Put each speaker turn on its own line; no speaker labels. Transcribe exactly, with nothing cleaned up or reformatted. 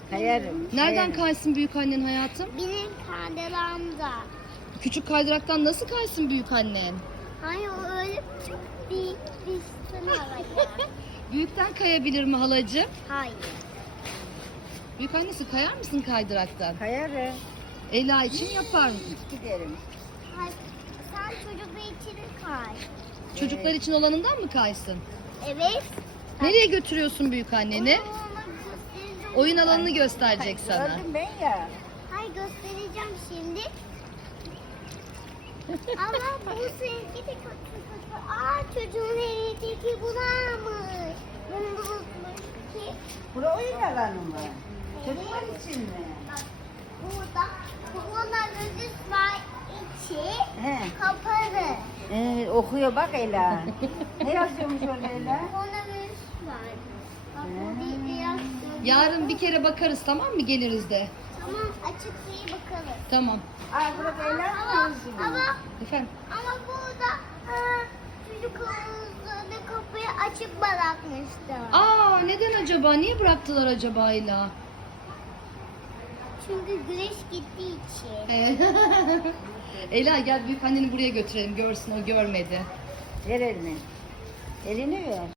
Kayarım.
Nereden
kayarım.
kaysın büyük annen hayatım?
Benim kaydıramda.
Küçük kaydıraktan nasıl kaysın büyük annen?
Hayır o öyle çok büyük bir sınav var.
Büyükten kayabilir mi halacığım?
Hayır.
Büyük annesi kayar mısın kaydıraktan?
Kayarım.
Ela için yapar mı?
Giderim.
Hayır. Sen çocuklar için kay.
Çocuklar için olanından mı kaysın?
Evet.
Nereye götürüyorsun büyük anneni?
Onu ona göstereceğim.
Oyun alanını gösterecek sana.
Gördüm ben ya.
Hayır göstereceğim şimdi. Ama bu sevgi de kötü kötü. Aa çocuğun elindeki bularmış. Bunu unutmuş ki.
Bura oyun alanı mı? Çocuklar için mi?
Bak burada koronavirüs var içi
He.
kapalı.
Ee, okuyor bak Ela. Ne yazıyormuş orada Ela?
Koronavirüs var. Bak
He.
burada yazıyor.
Yarın bir kere bakarız, tamam mı, geliriz de.
Tamam açık diye bakalım.
Tamam.
Aa burada Ela mı
Ama,
yazıyor?
ama,
Efendim?
ama burada ha, çocuk havuzunu kapıyı açık bırakmıştı.
Aa, neden acaba? Niye bıraktılar acaba Ela?
Çünkü güneş gittiği için.
Ee, Ela gel büyük anneni buraya götürelim, görsün, o görmedi.
Ver elini. Elini ver.